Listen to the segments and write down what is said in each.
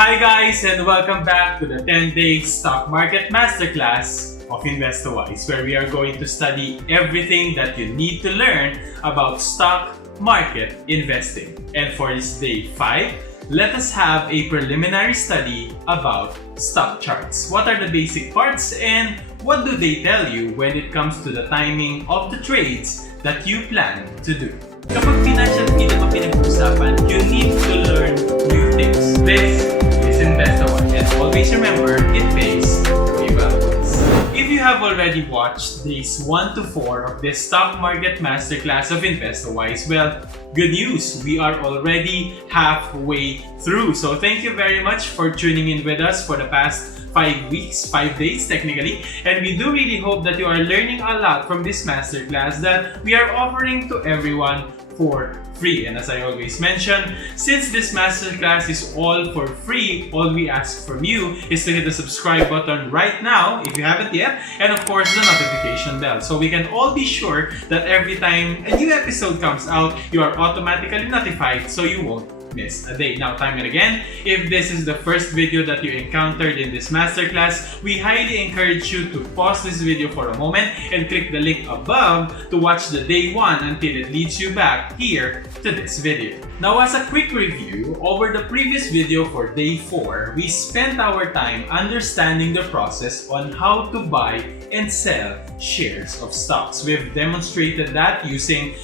Hi guys, and welcome back to the 10-day Stock Market Masterclass of Investowise, where we are going to study everything that you need to learn about stock market investing. And for this day 5, let us have a preliminary study about stock charts. What are the basic parts and what do they tell you when it comes to the timing of the trades that you plan to do? Kapag financial freedom ang pinag-uusapan, you need to learn new things. This is Investowise, and always remember, it pays way well. If you have already watched days 1 to 4 of this Stock Market Masterclass of Investowise, well, good news, we are already halfway through. So thank you very much for tuning in with us for the past 5 weeks, 5 days technically, and we do really hope that you are learning a lot from this masterclass that we are offering to everyone for free. And as I always mention, since this masterclass is all for free, all we ask from you is to hit the subscribe button right now if you haven't yet, and of course the notification bell, so we can all be sure that every time a new episode comes out, you are automatically notified so you won't miss a day. Now, time and again, if this is the first video that you encountered in this masterclass, we highly encourage you to pause this video for a moment and click the link above to watch the day 1 until it leads you back here to this video. Now, as a quick review, over the previous video for day 4, we spent our time understanding the process on how to buy and sell shares of stocks. We've demonstrated that using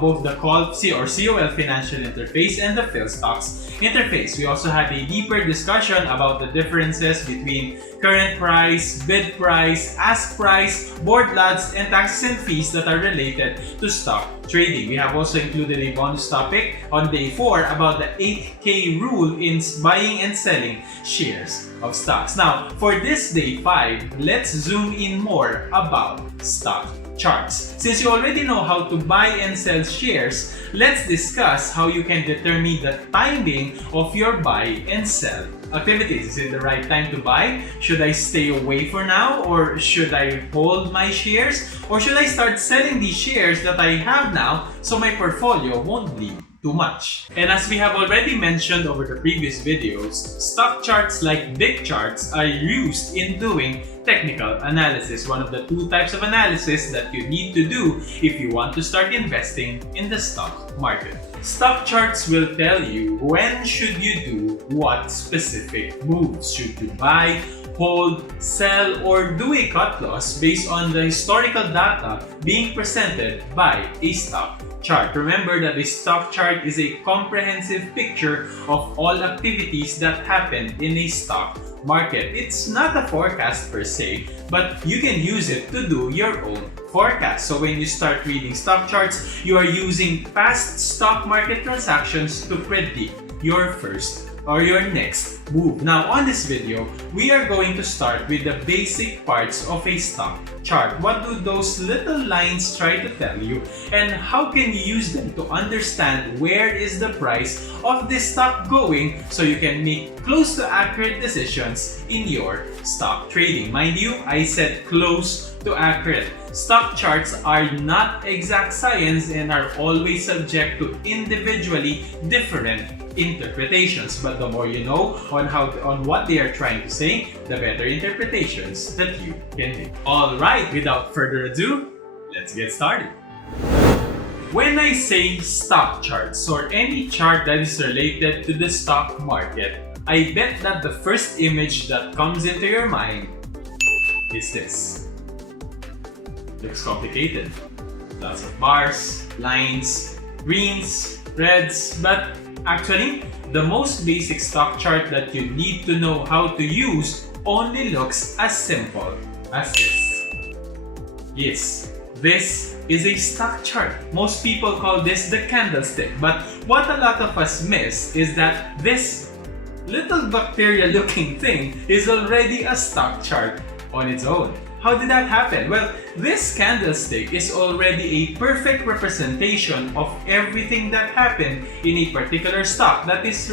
both the COL financial interface and the Stocks interface. We also had a deeper discussion about the differences between current price, bid price, ask price, board lots, and taxes and fees that are related to stock trading. We have also included a bonus topic on day 4 about the 8K rule in buying and selling shares of stocks. Now, for this day 5, let's zoom in more about stock charts. Since you already know how to buy and sell shares, let's discuss how you can determine the timing of your buy and sell activities. Is it the right time to buy? Should I stay away for now, or should I hold my shares, or should I start selling these shares that I have now so my portfolio won't bleed too much? And as we have already mentioned over the previous videos, stock charts like big charts are used in doing technical analysis, one of the 2 types of analysis that you need to do if you want to start investing in the stock market. Stock charts will tell you when should you do what specific moves. Should you buy, hold, sell, or do a cut loss based on the historical data being presented by a stock chart. Remember that the stock chart is a comprehensive picture of all activities that happen in a stock market. It's not a forecast per se, but you can use it to do your own forecast. So when you start reading stock charts, you are using past stock market transactions to predict your first or your next move. Now, on this video, we are going to start with the basic parts of a stock chart. What do those little lines try to tell you, and how can you use them to understand where is the price of this stock going so you can make close to accurate decisions in your stock trading? Mind you, I said close to accurate. Stock charts are not exact science and are always subject to individually different interpretations, but the more you know on what they are trying to say, the better interpretations that you can make. Alright, without further ado, let's get started. When I say stock charts or any chart that is related to the stock market, I bet that the first image that comes into your mind is this. Looks complicated. Lots of bars, lines, greens, reds, but actually, the most basic stock chart that you need to know how to use only looks as simple as this. Yes, this is a stock chart. Most people call this the candlestick, but what a lot of us miss is that this little bacteria-looking thing is already a stock chart on its own. How did that happen? Well, this candlestick is already a perfect representation of everything that happened in a particular stock that this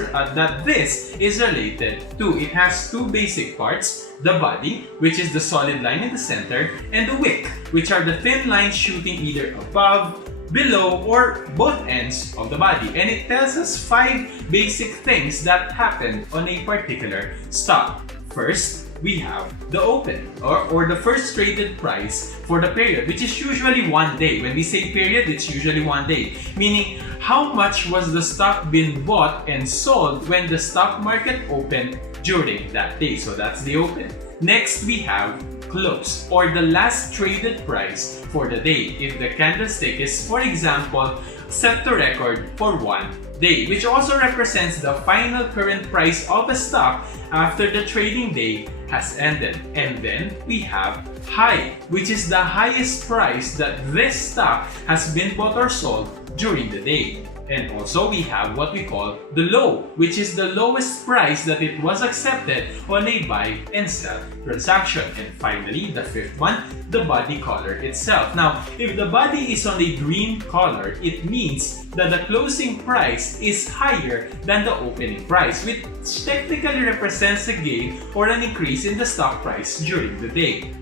is related to. It has 2 basic parts: the body, which is the solid line in the center, and the wick, which are the thin lines shooting either above, below or both ends of the body. And it tells us 5 basic things that happened on a particular stock. First, we have the open or the first traded price for the period, which is usually 1 day. When we say period, it's usually 1 day, meaning how much was the stock being bought and sold when the stock market opened during that day. So that's the open. Next, we have close or the last traded price for the day. If the candlestick is, for example, set to record for 1 day, which also represents the final current price of a stock after the trading day has ended. And then we have high, which is the highest price that this stock has been bought or sold during the day. And also we have what we call the low, which is the lowest price that it was accepted on a buy and sell transaction. And finally, the fifth one, the body color itself. Now, if the body is on a green color, it means that the closing price is higher than the opening price, which technically represents a gain or an increase in the stock price during the day.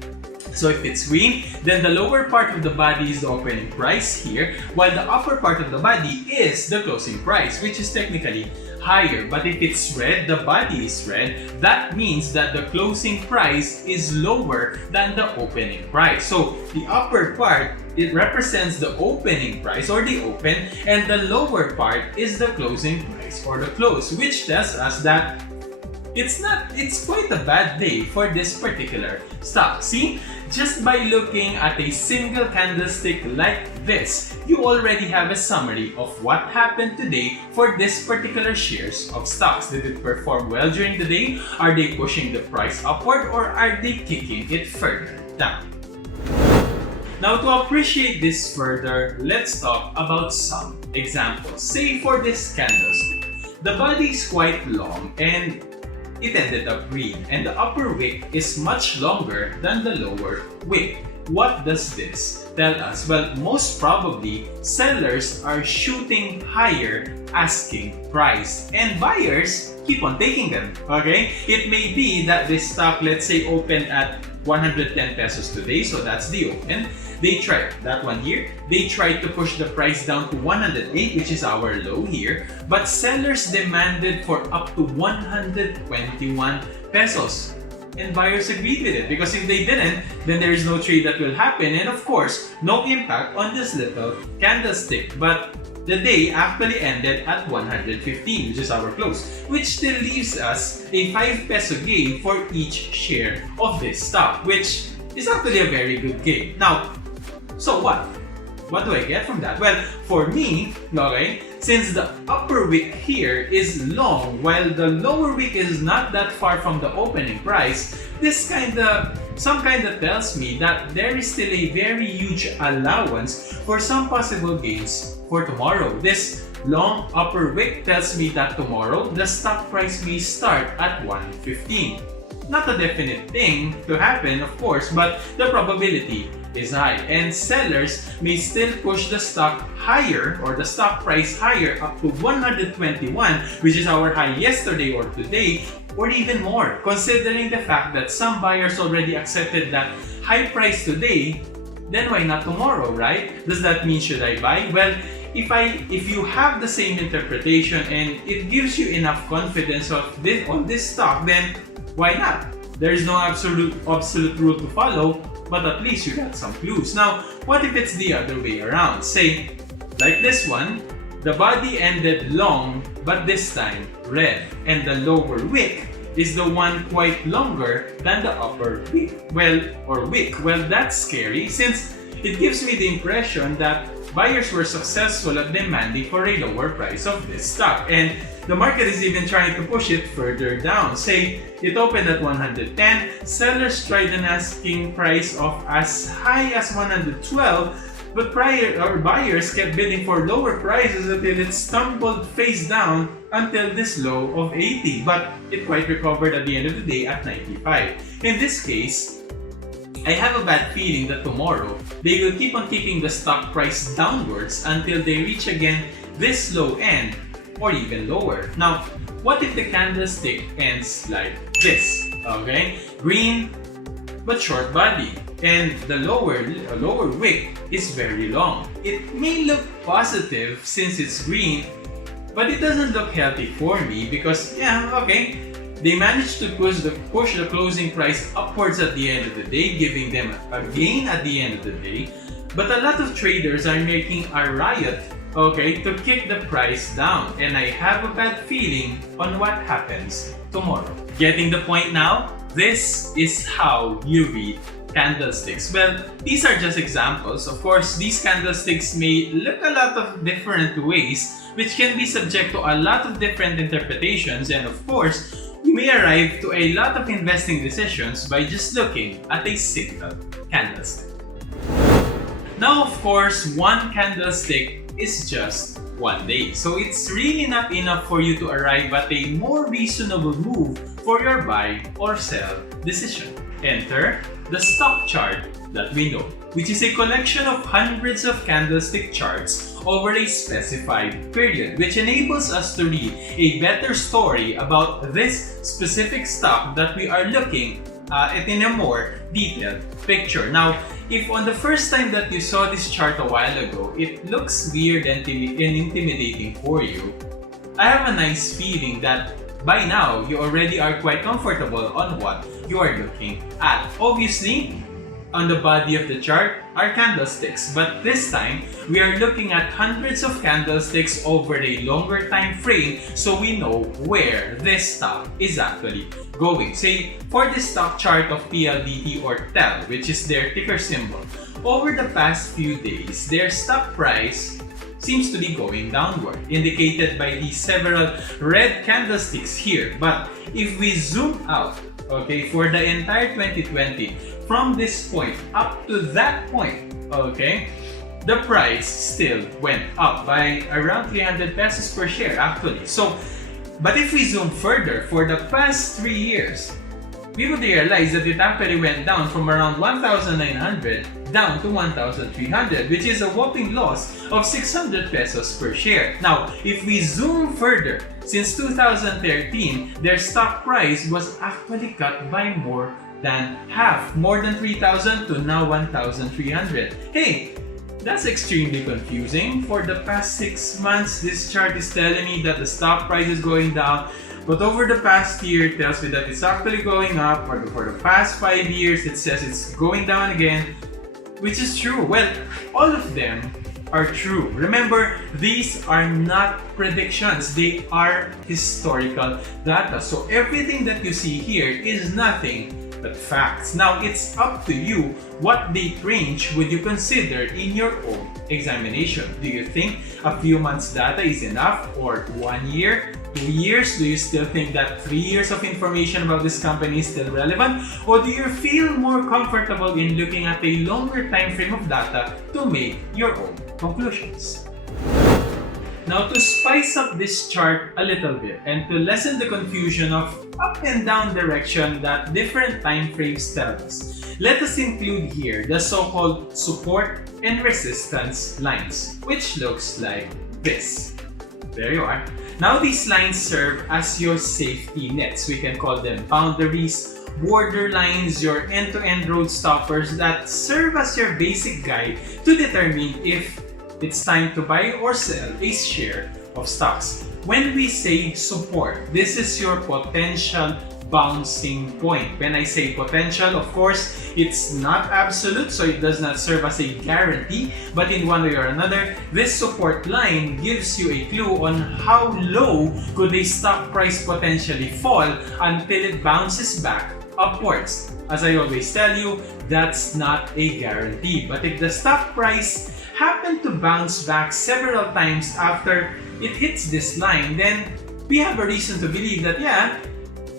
So if it's green, then the lower part of the body is the opening price here, while the upper part of the body is the closing price, which is technically higher. But if it's red, the body is red, that means that the closing price is lower than the opening price. So the upper part, it represents the opening price or the open, and the lower part is the closing price or the close, which tells us that it's quite a bad day for this particular stock. See, just by looking at a single candlestick like this, you already have a summary of what happened today for this particular shares of stocks. Did it perform well during the day? Are they pushing the price upward, or are they kicking it further down? Now, to appreciate this further, let's talk about some examples. Say for this candlestick, the body is quite long and it ended up green, and the upper wick is much longer than the lower wick. What does this tell us? Well, most probably, sellers are shooting higher asking price, and buyers keep on taking them, okay? It may be that this stock, let's say, opened at 110 pesos today, so that's the open. They tried that one here. They tried to push the price down to 108, which is our low here. But sellers demanded for up to 121 pesos. And buyers agreed with it, because if they didn't, then there is no trade that will happen. And of course, no impact on this little candlestick. But the day actually ended at 115, which is our close, which still leaves us a 5 peso gain for each share of this stock, which is actually a very good gain. Now, so what? What do I get from that? Well, for me, okay, since the upper wick here is long while the lower wick is not that far from the opening price, this some kind of tells me that there is still a very huge allowance for some possible gains for tomorrow. This long upper wick tells me that tomorrow the stock price may start at 115. Not a definite thing to happen, of course, but the probability is high, and sellers may still push the stock higher or the stock price higher up to 121, which is our high yesterday or today, or even more, considering the fact that some buyers already accepted that high price today. Then why not tomorrow, right? Does that mean should I buy? Well, if you have the same interpretation and it gives you enough confidence on this stock, then why not? There is no absolute rule to follow, but at least you got some clues. Now, what if it's the other way around? Say, like this one, the body ended long, but this time red, and the lower wick is the one quite longer than the upper wick. Well, that's scary, since it gives me the impression that buyers were successful at demanding for a lower price of this stock, and the market is even trying to push it further down. Say it opened at 110, sellers tried an asking price of as high as 112, but buyers kept bidding for lower prices until it stumbled face down until this low of 80, but it quite recovered at the end of the day at 95. In this case, I have a bad feeling that tomorrow they will keep on kicking the stock price downwards until they reach again this low end or even lower. Now, what if the candlestick ends like this? Okay, green, but short body, and the lower wick is very long. It may look positive since it's green, but it doesn't look healthy for me because they managed to push the closing price upwards at the end of the day, giving them a gain at the end of the day. But a lot of traders are making a riot, to kick the price down, and I have a bad feeling on what happens tomorrow. Getting the point now? This is how you read candlesticks. Well, these are just examples. Of course, these candlesticks may look a lot of different ways, which can be subject to a lot of different interpretations, and of course, you may arrive to a lot of investing decisions by just looking at a single candlestick. Now, of course, one candlestick is just one day. So it's really not enough for you to arrive at a more reasonable move for your buy or sell decision. Enter the stock chart that we know, which is a collection of hundreds of candlestick charts over a specified period, which enables us to read a better story about this specific stock that we are looking at in a more detailed picture. Now, if on the first time that you saw this chart a while ago, it looks weird and intimidating for you, I have a nice feeling that by now you already are quite comfortable on what you are looking at. Obviously, on the body of the chart are candlesticks, but this time we are looking at hundreds of candlesticks over a longer time frame, so we know where this stock is actually going. Say, for this stock chart of PLDT or TEL, which is their ticker symbol, over the past few days, their stock price seems to be going downward, indicated by the several red candlesticks here. But if we zoom out, for the entire 2020, from this point up to that point, the price still went up by around 300 pesos per share actually. So, but if we zoom further, for the past 3 years, we would realize that it actually went down from around 1,900 down to 1,300, which is a whopping loss of 600 pesos per share. Now, if we zoom further, since 2013, their stock price was actually cut by more than half, more than 3,000 to now 1,300. Hey, that's extremely confusing. For the past 6 months, this chart is telling me that the stock price is going down, but over the past year, it tells me that it's actually going up. Or for the past 5 years, it says it's going down again, which is true. Well, all of them are true. Remember, these are not predictions. They are historical data. So everything that you see here is nothing but facts. Now, it's up to you. What date range would you consider in your own examination? Do you think a few months data is enough, or 1 year, 2 years? Do you still think that 3 years of information about this company is still relevant? Or do you feel more comfortable in looking at a longer time frame of data to make your own conclusions? Now, to spice up this chart a little bit and to lessen the confusion of up and down direction that different time frames tell us, let us include here the so-called support and resistance lines, which looks like this. There you are. Now, these lines serve as your safety nets. We can call them boundaries, borderlines, your end-to-end road stoppers that serve as your basic guide to determine if it's time to buy or sell a share of stocks. When we say support, this is your potential bouncing point. When I say potential, of course, it's not absolute, so it does not serve as a guarantee, but in one way or another, this support line gives you a clue on how low could a stock price potentially fall until it bounces back upwards. As I always tell you, that's not a guarantee. But if the stock price happen to bounce back several times after it hits this line, then we have a reason to believe that,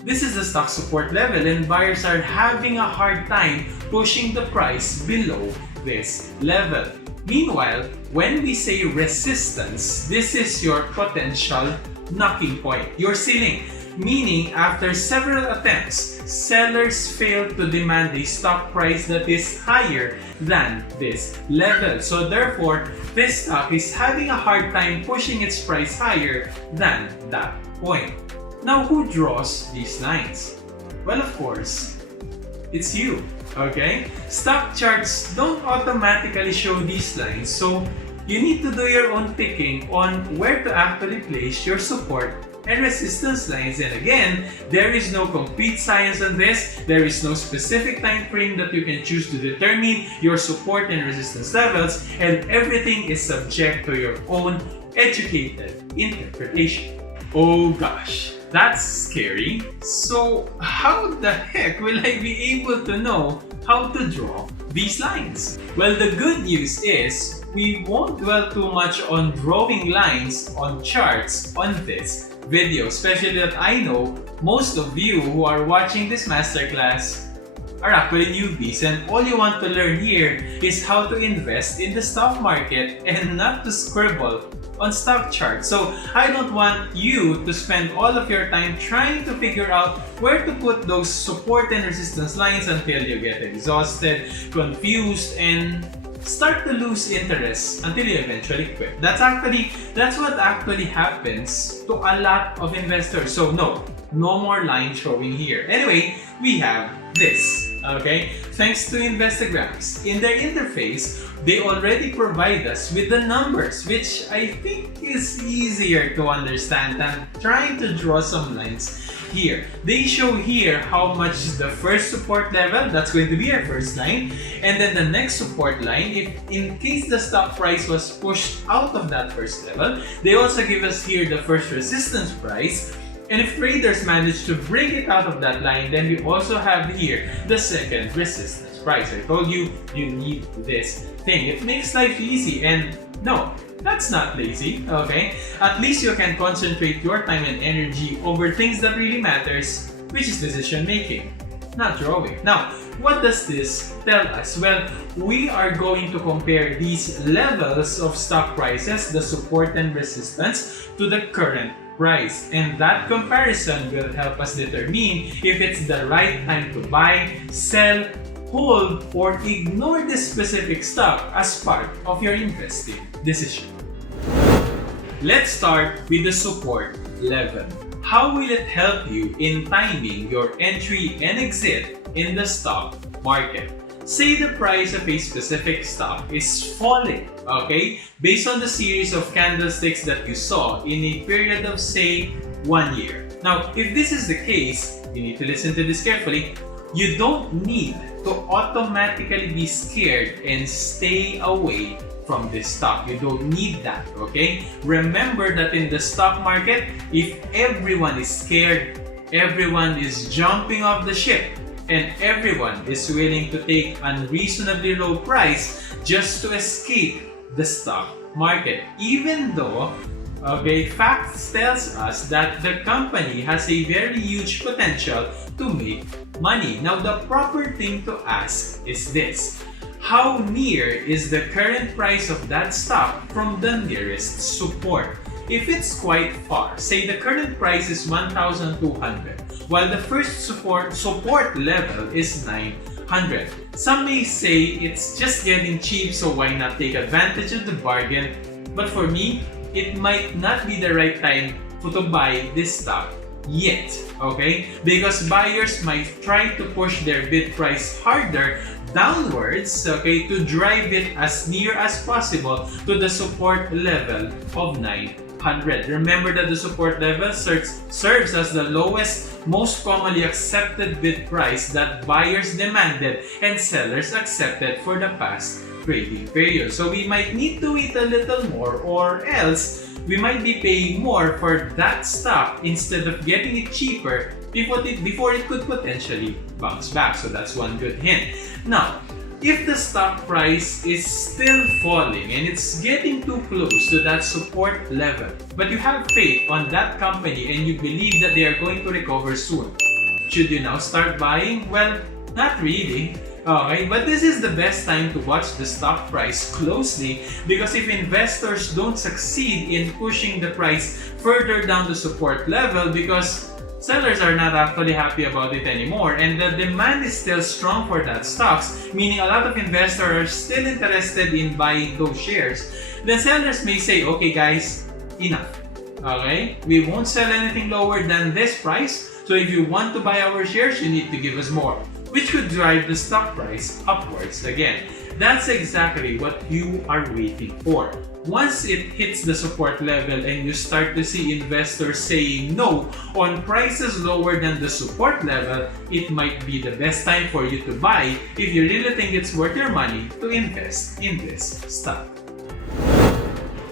this is the stock support level and buyers are having a hard time pushing the price below this level. Meanwhile, when we say resistance, this is your potential knocking point, your ceiling. Meaning, after several attempts, sellers fail to demand a stock price that is higher than this level. So therefore, this stock is having a hard time pushing its price higher than that point. Now, who draws these lines? Well, of course, it's you, okay? Stock charts don't automatically show these lines, so you need to do your own picking on where to actually place your support and resistance lines. And again, there is no complete science on this. There is no specific time frame that you can choose to determine your support and resistance levels, and everything is subject to your own educated interpretation. Oh gosh, that's scary. So how the heck will I be able to know how to draw these lines? Well, the good news is we won't dwell too much on drawing lines on charts on this video, especially that I know most of you who are watching this masterclass are actually newbies, and all you want to learn here is how to invest in the stock market and not to scribble on stock charts. So I don't want you to spend all of your time trying to figure out where to put those support and resistance lines until you get exhausted, confused, and start to lose interest until you eventually quit. That's what actually happens to a lot of investors. So no more line showing here. Anyway, we have this, okay? Thanks to Investograms. In their interface, they already provide us with the numbers, which I think is easier to understand than trying to draw some lines here. They show here how much is the first support level, that's going to be our first line, and then the next support line, if in case the stock price was pushed out of that first level. They also give us here the first resistance price, and if traders manage to break it out of that line, then we also have here the second resistance price. I told you, you need this thing. It makes life easy, and no, that's not lazy, okay? At least you can concentrate your time and energy over things that really matters, which is decision making, not drawing. Now, what does this tell us? Well, we are going to compare these levels of stock prices, the support and resistance, to the current price, and that comparison will help us determine if it's the right time to buy, sell, hold, or ignore this specific stock as part of your investing decision. Let's start with the support level. How will it help you in timing your entry and exit in the stock market? Say the price of a specific stock is falling, okay, based on the series of candlesticks that you saw in a period of, say, 1 year. Now, if this is the case, you need to listen to this carefully. You don't need to automatically be scared and stay away from this stock. You don't need that, okay? Remember that in the stock market, if everyone is scared, everyone is jumping off the ship, and everyone is willing to take unreasonably low price just to escape the stock market, even though, okay, facts tells us that the company has a very huge potential to make money. Now, the proper thing to ask is this: how near is the current price of that stock from the nearest support? If it's quite far, say the current price is 1,200, while the first support level is 900. Some may say it's just getting cheap, so why not take advantage of the bargain? But for me, it might not be the right time to buy this stock yet, okay? Because buyers might try to push their bid price harder downwards, okay, to drive it as near as possible to the support level of 900. Remember that the support level serves as the lowest, most commonly accepted bid price that buyers demanded and sellers accepted for the past trading period. So we might need to wait a little more, or else we might be paying more for that stock instead of getting it cheaper before it could potentially bounce back. So that's one good hint. Now, if the stock price is still falling and it's getting too close to that support level, but you have faith on that company and you believe that they are going to recover soon, should you now start buying? Well, not really. Okay, but this is the best time to watch the stock price closely, because if investors don't succeed in pushing the price further down the support level because sellers are not actually happy about it anymore and the demand is still strong for that stocks, meaning a lot of investors are still interested in buying those shares, then sellers may say, okay guys, enough. Okay, we won't sell anything lower than this price, so if you want to buy our shares, you need to give us more. which could drive the stock price upwards again. That's exactly what you are waiting for. Once it hits the support level and you start to see investors saying no on prices lower than the support level, it might be the best time for you to buy if you really think it's worth your money to invest in this stock.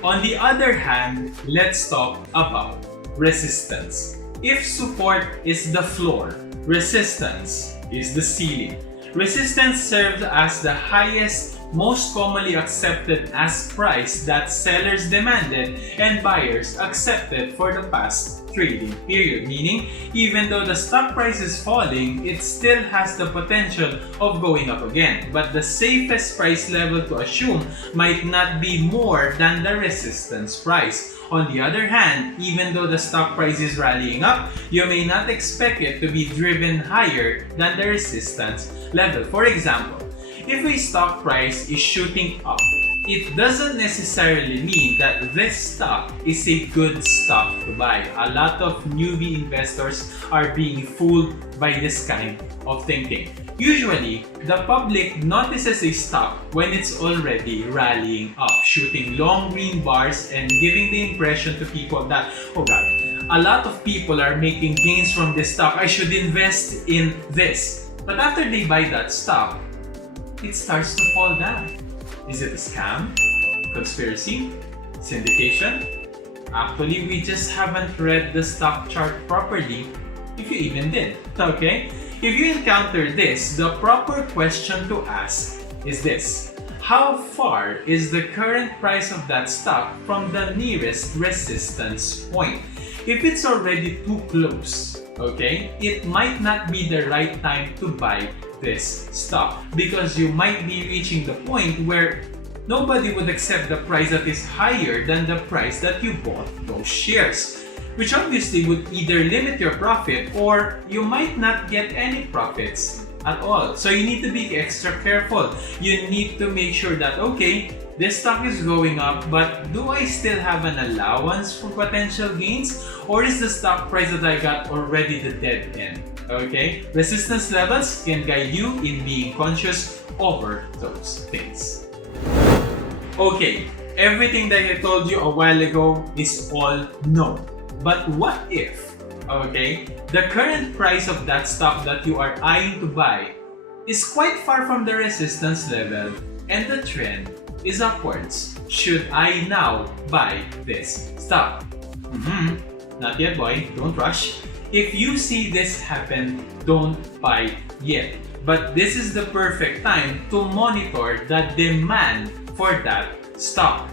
On the other hand, let's talk about resistance. If support is the floor, resistance is the ceiling. Resistance serves as the highest, most commonly accepted ask price that sellers demanded and buyers accepted for the past trading period. Meaning, even though the stock price is falling, it still has the potential of going up again. But the safest price level to assume might not be more than the resistance price. On the other hand, even though the stock price is rallying up, you may not expect it to be driven higher than the resistance level. For example, if a stock price is shooting up, it doesn't necessarily mean that this stock is a good stock to buy. A lot of newbie investors are being fooled by this kind of thinking. Usually, the public notices a stock when it's already rallying up, shooting long green bars and giving the impression to people that, oh God, a lot of people are making gains from this stock, I should invest in this. But after they buy that stock, it starts to fall down. Is it a scam? Conspiracy? Syndication? Actually, we just haven't read the stock chart properly, if you even did, okay? If you encounter this, the proper question to ask is this: how far is the current price of that stock from the nearest resistance point? If it's already too close, okay, it might not be the right time to buy this stock because you might be reaching the point where nobody would accept the price that is higher than the price that you bought those shares, which obviously would either limit your profit or you might not get any profits at all. So you need to be extra careful. You need to make sure that, okay, this stock is going up, but do I still have an allowance for potential gains? Or is the stock price that I got already the dead end? Okay? Resistance levels can guide you in being conscious over those things. Okay, everything that I told you a while ago is all known. But what if, okay, the current price of that stock that you are eyeing to buy is quite far from the resistance level and the trend is upwards? Should I now buy this stock? Not yet, boy. Don't rush. If you see this happen, don't buy yet. But this is the perfect time to monitor the demand for that stock.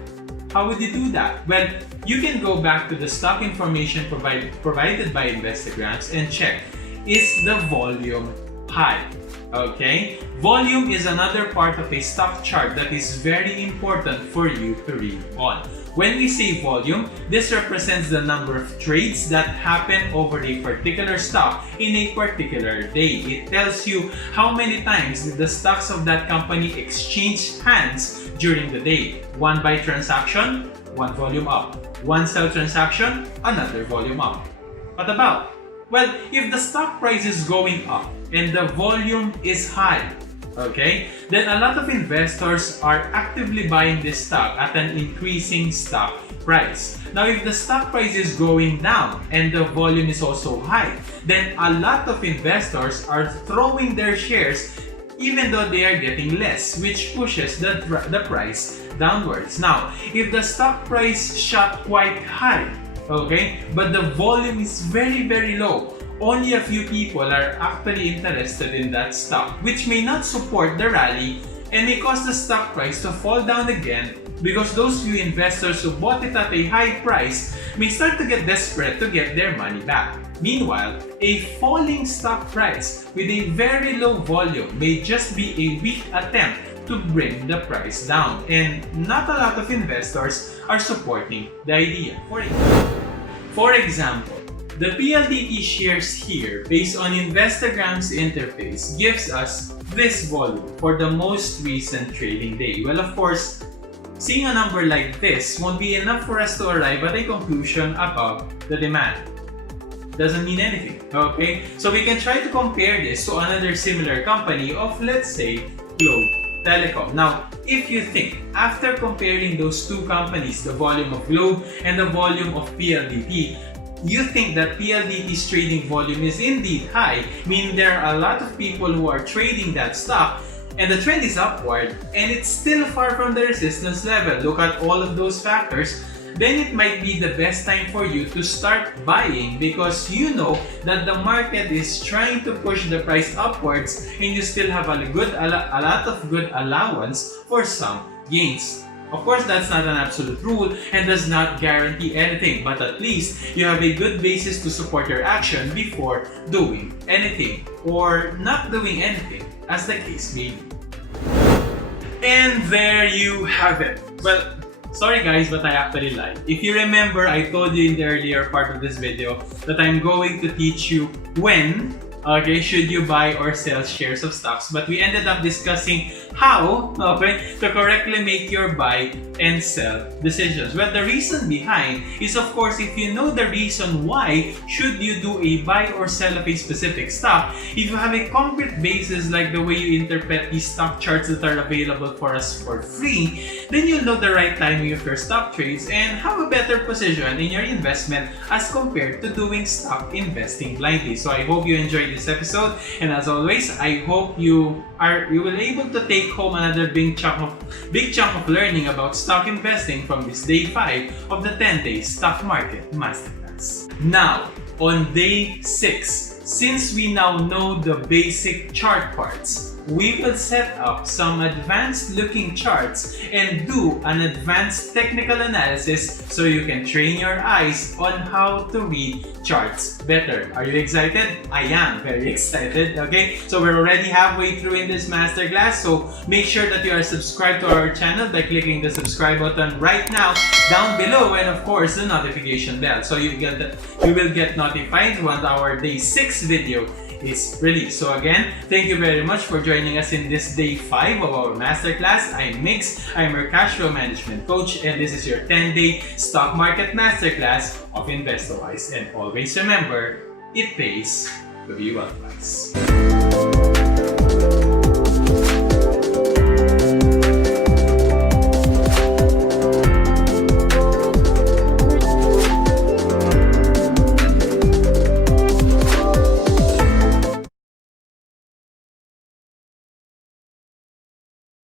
How would you do that? Well, you can go back to the stock information provided by Investograms and check, is the volume high? Okay? Volume is another part of a stock chart that is very important for you to read on. When we say volume, this represents the number of trades that happen over a particular stock in a particular day. It tells you how many times did the stocks of that company exchange hands during the day. One buy transaction, one volume up. One sell transaction, another volume up. What about? Well, if the stock price is going up and the volume is high, okay, then a lot of investors are actively buying this stock at an increasing stock price. Now, if the stock price is going down and the volume is also high, then a lot of investors are throwing their shares even though they are getting less, which pushes the price downwards. Now, if the stock price shot quite high, okay, but the volume is very, very low, only a few people are actually interested in that stock, which may not support the rally and may cause the stock price to fall down again because those few investors who bought it at a high price may start to get desperate to get their money back. Meanwhile, a falling stock price with a very low volume may just be a weak attempt to bring the price down, and not a lot of investors are supporting the idea. For example, the PLDT shares here based on Investograms interface gives us this volume for the most recent trading day. Well, of course, seeing a number like this won't be enough for us to arrive at a conclusion about the demand. doesn't mean anything. Okay? So we can try to compare this to another similar company of, let's say, Globe Telecom. Now, if you think, after comparing those two companies, the volume of Globe and the volume of PLDT, you think that PLDT's trading volume is indeed high, meaning there are a lot of people who are trading that stock, and the trend is upward, and it's still far from the resistance level. Look at all of those factors. Then it might be the best time for you to start buying, because you know that the market is trying to push the price upwards and you still have a lot of good allowance for some gains. Of course, that's not an absolute rule and does not guarantee anything, but at least you have a good basis to support your action before doing anything or not doing anything, as the case may be. And there you have it. Well, sorry guys, but I actually lied. If you remember, I told you in the earlier part of this video that I'm going to teach you when, should you buy or sell shares of stocks, but we ended up discussing how, to correctly make your buy and sell decisions. Well, the reason behind is, of course, if you know the reason why should you do a buy or sell of a specific stock, if you have a concrete basis like the way you interpret these stock charts that are available for us for free, then you'll know the right timing of your stock trades and have a better position in your investment as compared to doing stock investing blindly. So I hope you enjoyed this episode, and as always, I hope you will be able to take home another big chunk of learning about stock investing from this day 5 of the 10-day Stock Market Masterclass. Now, on day 6, since we now know the basic chart parts, we will set up some advanced looking charts and do an advanced technical analysis so you can train your eyes on how to read charts better. Are you excited? I am very excited. Okay, so we're already halfway through in this masterclass, so make sure that you are subscribed to our channel by clicking the subscribe button right now down below, and of course the notification bell, so you will get notified when our day 6 video is released. So again, thank you very much for joining us in this day 5 of our masterclass. I'm Mix, I'm your Cashflow Management Coach, and this is your 10-day Stock Market Masterclass of Investowise. And always remember, it pays to be well-wise.